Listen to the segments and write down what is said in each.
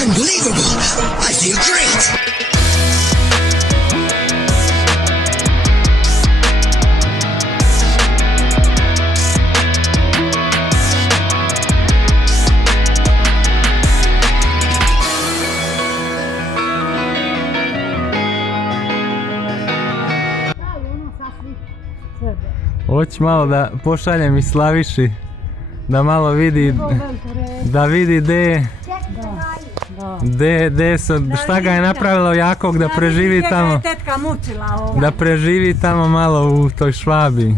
Unbelievable! I feel great! Hoću malo da pošaljem i Slaviši, da malo vidi, da vidi šta ga je napravilo jakog da preživi tamo, da preživi tamo malo u toj Švabi.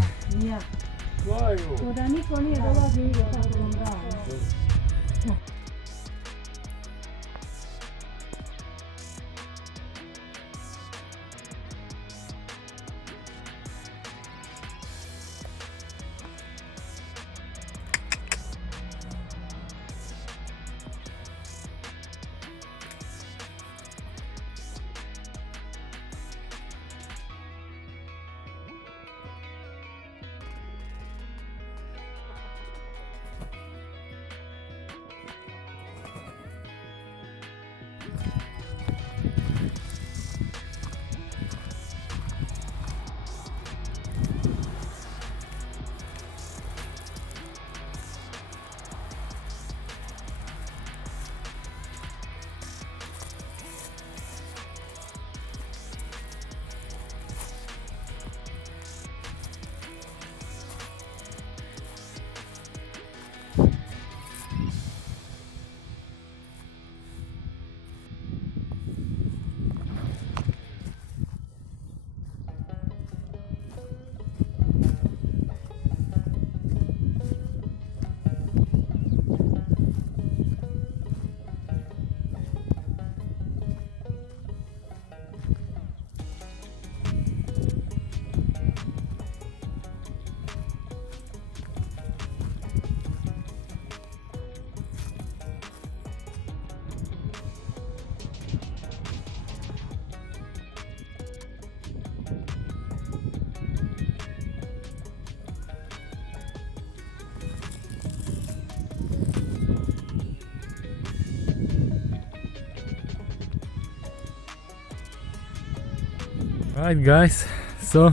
Alright guys, so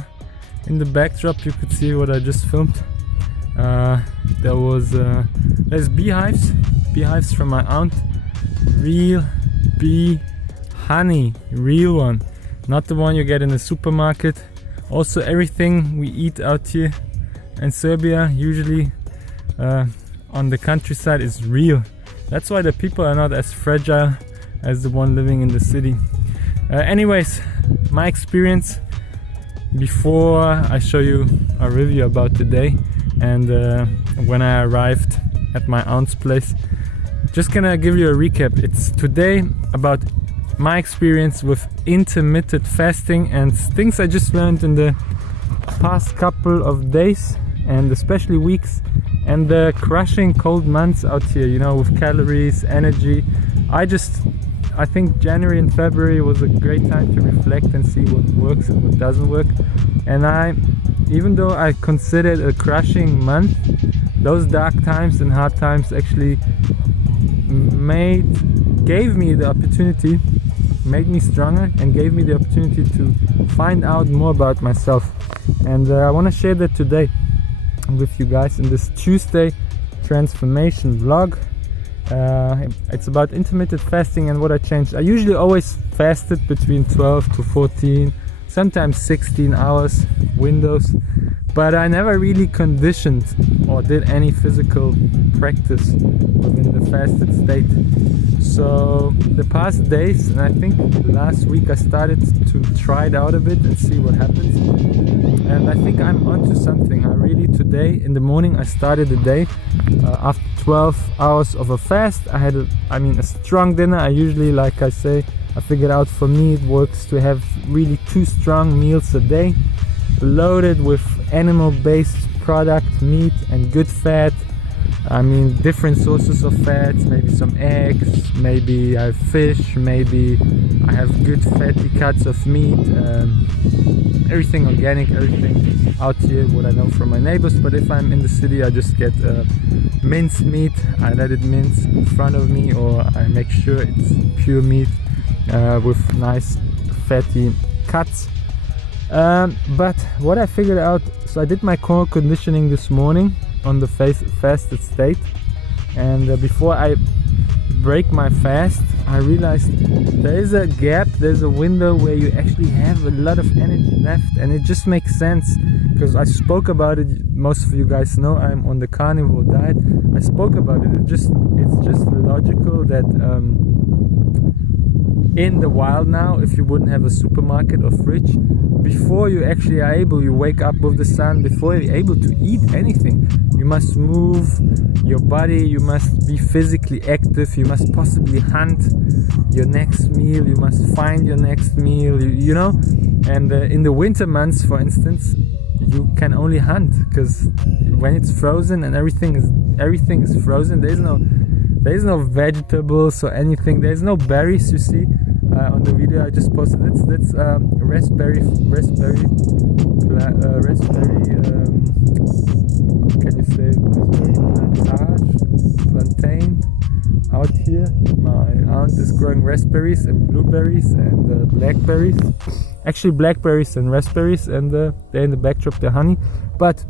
in the backdrop you could see what I just filmed. There's beehives from my aunt. Real bee honey, real one, not the one you get in the supermarket. Also everything we eat out here in Serbia, usually on the countryside, is real. That's why the people are not as fragile as the one living in the city. Anyways, my experience before I show you a review about today and when I arrived at my aunt's place. Just gonna give you a recap. It's today about my experience with intermittent fasting and things I just learned in the past couple of days and especially weeks, and the crushing cold months out here, you know, with calories, energy. I think January and February was a great time to reflect and see what works and what doesn't work. And even though I considered a crushing month, those dark times and hard times actually gave me the opportunity, made me stronger, and gave me the opportunity to find out more about myself. And I want to share that today with you guys in this Tuesday transformation vlog. It's about intermittent fasting and what I changed. I usually always fasted between 12 to 14, sometimes 16 hours windows, but I never really conditioned or did any physical practice within the fasted state. So the past days, and I think last week, I started to try it out a bit and see what happens. And I think I'm onto something. Today in the morning I started the day after 12 hours of a fast. I had a strong dinner. I usually, like I say, I figured out for me it works to have really 2 strong meals a day, loaded with animal-based product, meat and good fat, I mean, different sources of fats, maybe some eggs, maybe I have fish, maybe I have good fatty cuts of meat, everything organic, everything out here, what I know from my neighbors. But if I'm in the city, I just get minced meat, I let it mince in front of me, or I make sure it's pure meat with nice fatty cuts. But what I figured out, so I did my core conditioning this morning on the fasted state, and before I break my fast, I realized there is a gap, there's a window where you actually have a lot of energy left, and it just makes sense because I spoke about it. Most of you guys know I'm on the carnivore diet. I spoke about it. It's just logical that in the wild now, if you wouldn't have a supermarket or fridge, before you actually are able, you wake up with the sun, before you're able to eat anything, you must move your body, you must be physically active, you must possibly hunt your next meal, you must find your next meal, you know. And in the winter months, for instance, you can only hunt, because when it's frozen and everything is frozen, there's no vegetables or anything, there's no berries. You see on the video I just posted, that's raspberry can you say raspberry plantain out here. My aunt is growing raspberries and blueberries and blackberries, actually blackberries and raspberries, and they're in the backdrop, they're honey. But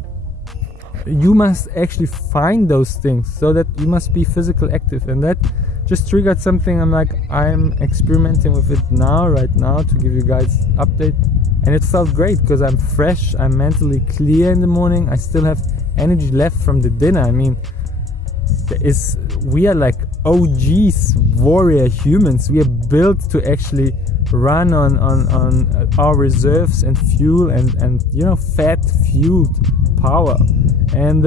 you must actually find those things, so that you must be physical active, and that just triggered something. I'm experimenting with it right now to give you guys update, and it felt great because I'm fresh, I'm mentally clear in the morning, I still have energy left from the dinner. I mean, we are like OGs, warrior humans. We are built to actually run on our reserves and fuel and you know, fat fueled power. And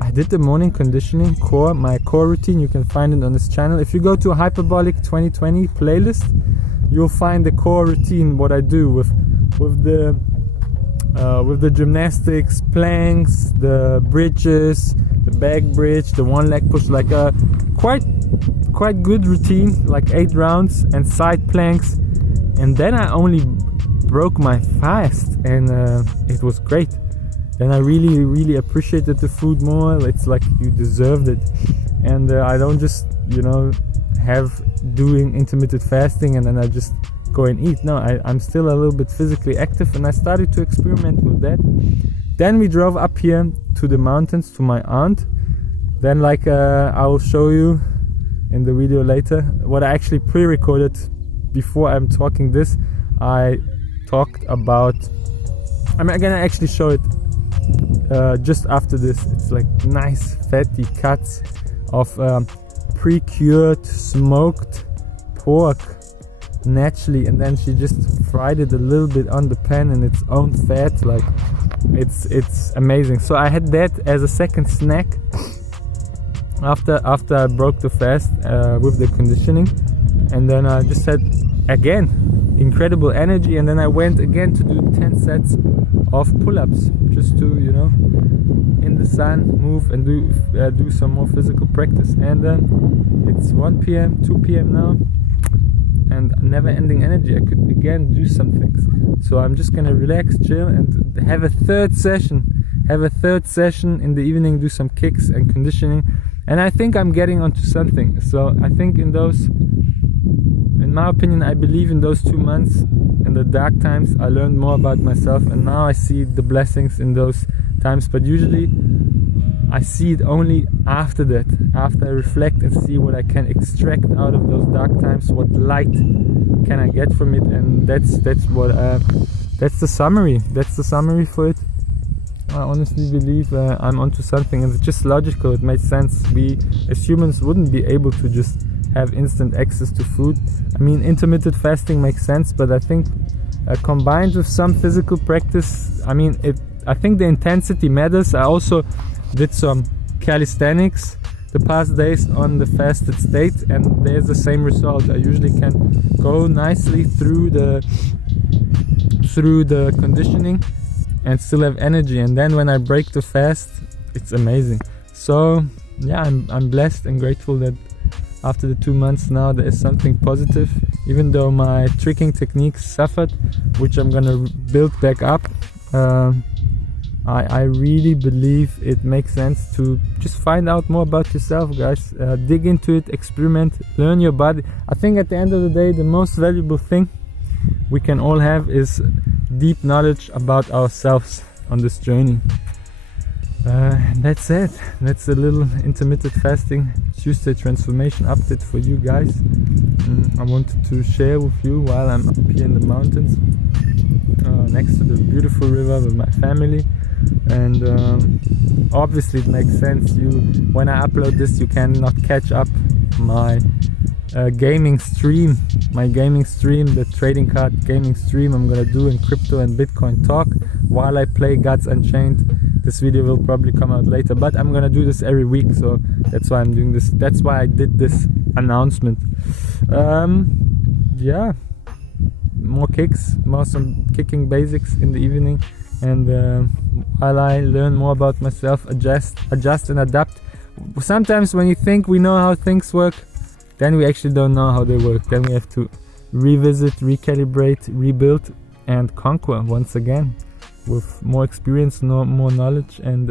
I did the morning conditioning my core routine. You can find it on this channel. If you go to Hyperbolic 2020 playlist, you'll find the core routine, what I do with the gymnastics, planks, the bridges, the back bridge, the one leg push, like a quite good routine, like 8 rounds and side planks. And then I only broke my fast, and it was great. Then I really appreciated the food more. It's like you deserved it. And I don't just, you know, have doing intermittent fasting and then I just go and eat. No, I'm still a little bit physically active, and I started to experiment with that. Then we drove up here to the mountains to my aunt. Then I will show you in the video later what I actually pre-recorded before I'm talking this. I talked about, I'm gonna actually show it just after this. It's like nice fatty cuts of pre-cured smoked pork naturally, and then she just fried it a little bit on the pan in its own fat. Like it's amazing. So I had that as a second snack after I broke the fast with the conditioning, and then I just had again incredible energy, and then I went again to do 10 sets of pull-ups, just to, you know, in the sun, move and do some more physical practice. And it's 1 p.m. 2 p.m. now, and never-ending energy. I could again do some things. So I'm just gonna relax, chill, and have a third session in the evening, do some kicks and conditioning. And I think I'm getting onto something. So I think in my opinion, I believe in those 2 months, in the dark times, I learned more about myself, and now I see the blessings in those times. But usually I see it only after that, after I reflect and see what I can extract out of those dark times, what light can I get from it. And that's the summary. That's the summary for it. I honestly believe I'm onto something, and it's just logical. It makes sense. We as humans wouldn't be able to just have instant access to food. I mean, intermittent fasting makes sense, but I think combined with some physical practice, I mean, I think the intensity matters. I also did some calisthenics the past days on the fasted state, and there's the same result. I usually can go nicely through the conditioning and still have energy, and then when I break the fast, it's amazing. So yeah, I'm blessed and grateful that after the 2 months now there is something positive, even though my tricking techniques suffered, which I'm gonna build back up. I really believe it makes sense to just find out more about yourself, guys. Dig into it, experiment, learn your body. I think at the end of the day, the most valuable thing we can all have is deep knowledge about ourselves on this journey. That's it. That's a little intermittent fasting Tuesday transformation update for you guys. I wanted to share with you while I'm up here in the mountains, next to the beautiful river with my family. And obviously it makes sense. When I upload this, you cannot catch up my gaming stream, the trading card gaming stream I'm gonna do in crypto and Bitcoin talk while I play Gods Unchained. This video will probably come out later, but I'm gonna do this every week, so that's why I'm doing this. That's why I did this announcement. Yeah, more kicks, more some kicking basics in the evening, and while I learn more about myself, adjust and adapt. Sometimes when you think we know how things work, then we actually don't know how they work. Then we have to revisit, recalibrate, rebuild, and conquer once again with more experience, more knowledge, and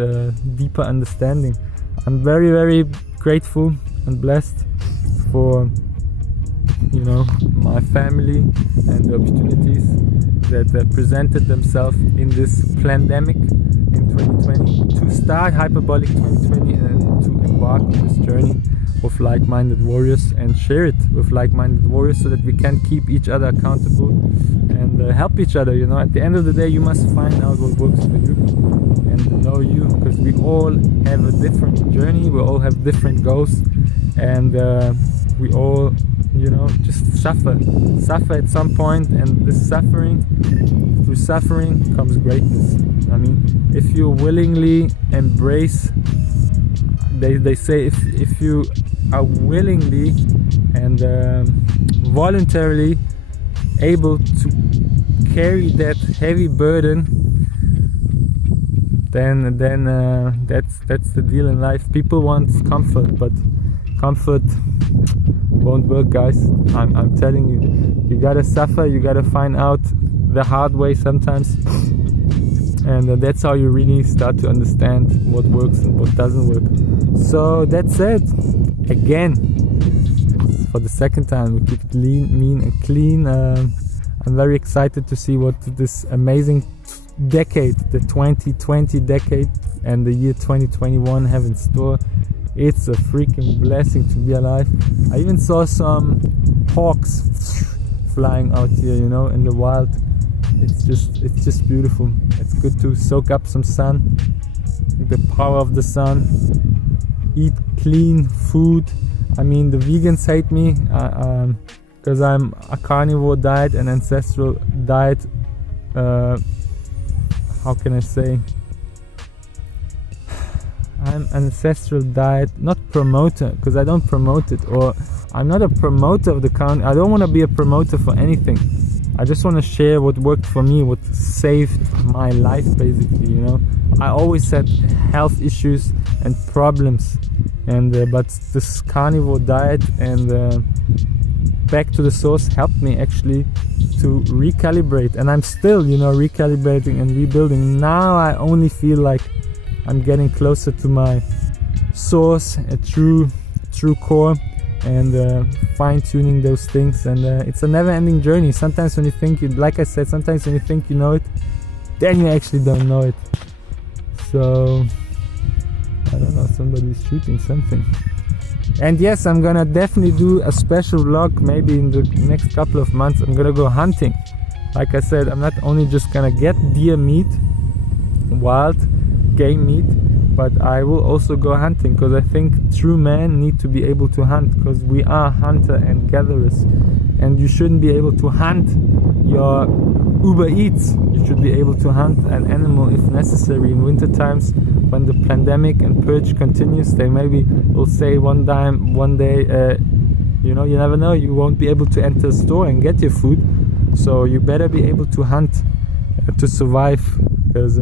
deeper understanding. I'm very, very grateful and blessed for, you know, my family and the opportunities that presented themselves in this pandemic in 2020 to start Hyperbolic 2020 and to embark on this journey with like-minded warriors and share it with like-minded warriors so that we can keep each other accountable and help each other. You know, at the end of the day, you must find out what works for you and know you, because we all have a different journey, we all have different goals, and we all, you know, just suffer at some point, and this suffering, through suffering comes greatness. I mean, if you willingly embrace, they say if you are willingly and voluntarily able to carry that heavy burden, then that's the deal in life. People want comfort, but comfort won't work, guys. I'm telling you, you gotta suffer, you gotta find out the hard way sometimes, and that's how you really start to understand what works and what doesn't work. So that's it. Again, for the second time, we keep it lean, mean and clean. I'm very excited to see what this amazing decade, the 2020 decade and the year 2021 have in store. It's a freaking blessing to be alive. I even saw some hawks flying out here, you know, in the wild. It's just beautiful. It's good to soak up some sun, the power of the sun, eat clean food. I mean, the vegans hate me because I'm a carnivore diet, an ancestral diet. How can I say? I'm ancestral diet, not promoter, because I don't promote it, or I'm not a promoter of the count. I don't want to be a promoter for anything. I just want to share what worked for me, what saved my life, basically. You know, I always had health issues and problems, and but this carnivore diet and back to the source helped me actually to recalibrate, and I'm still, you know, recalibrating and rebuilding. Now I only feel like I'm getting closer to my source, a true core, and fine-tuning those things. And it's a never-ending journey. Sometimes when you think, like I said, sometimes when you think you know it, then you actually don't know it. So I don't know, somebody's shooting something. And yes, I'm gonna definitely do a special vlog maybe in the next couple of months. I'm gonna go hunting. Like I said, I'm not only just gonna get deer meat, wild game meat, but I will also go hunting, because I think true men need to be able to hunt, because we are hunter and gatherers, and you shouldn't be able to hunt your Uber Eats. You should be able to hunt an animal if necessary. In winter times, when the pandemic and purge continues, they maybe will say one day, you know, you never know, you won't be able to enter a store and get your food, so you better be able to hunt to survive, because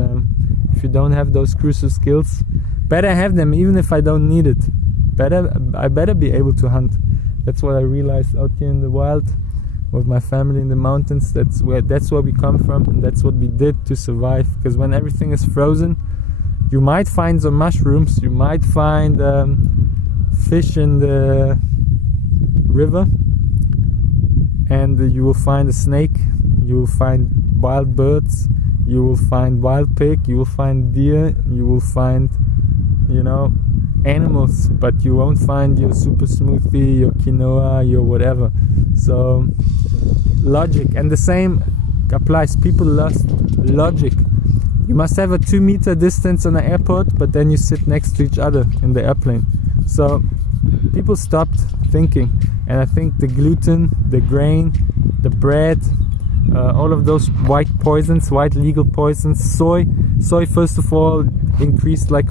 if you don't have those crucial skills, better have them even if I don't need it. I better be able to hunt. That's what I realized out here in the wild with my family in the mountains. That's where we come from, and that's what we did to survive. Because when everything is frozen, you might find some mushrooms, you might find fish in the river, and you will find a snake, you will find wild birds, you will find wild pig, you will find deer, you will find, you know, animals, but you won't find your super smoothie, your quinoa, your whatever. So logic, and the same applies. People lost logic. You must have a 2-meter distance on an airport, but then you sit next to each other in the airplane. So people stopped thinking, and I think the gluten, the grain, the bread, all of those white poisons, white legal poisons, soy first of all increased like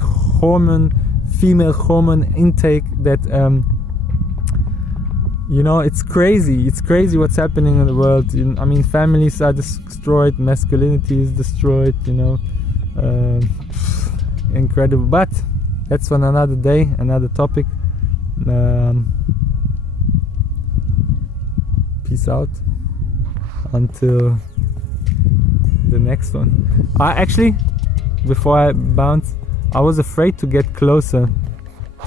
female hormone intake that you know, it's crazy what's happening in the world. I mean, families are destroyed, masculinity is destroyed, you know. Incredible, but that's on another day, another topic. Peace out until the next one. Actually, before I bounce, I was afraid to get closer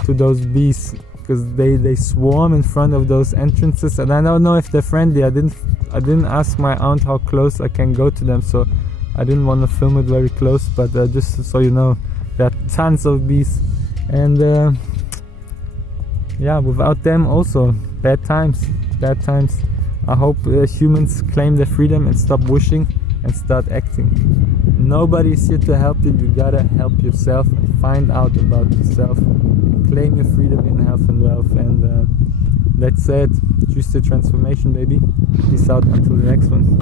to those bees because they swarm in front of those entrances, and I don't know if they're friendly. I didn't ask my aunt how close I can go to them, so I didn't want to film it very close, but just so you know, there are tons of bees, and yeah, without them also bad times. I hope humans claim their freedom and stop wishing and start acting. Nobody's here to help you. You gotta help yourself and find out about yourself. Claim your freedom in health and wealth. And that's it. Choose the transformation, baby. Peace out until the next one.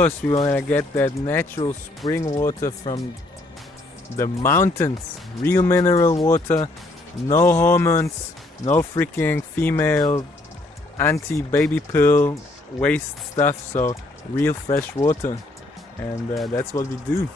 course we want to get that natural spring water from the mountains, real mineral water, no hormones, no freaking female anti-baby pill waste stuff, so real fresh water, and that's what we do.